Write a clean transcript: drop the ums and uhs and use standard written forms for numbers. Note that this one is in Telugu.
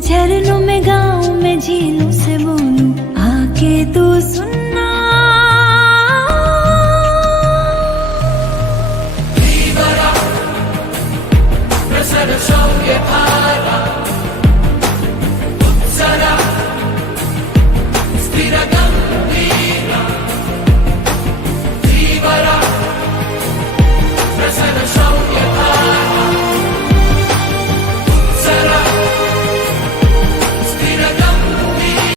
झरनों में गाँव में झीलों से बोलूं, आके तू सुन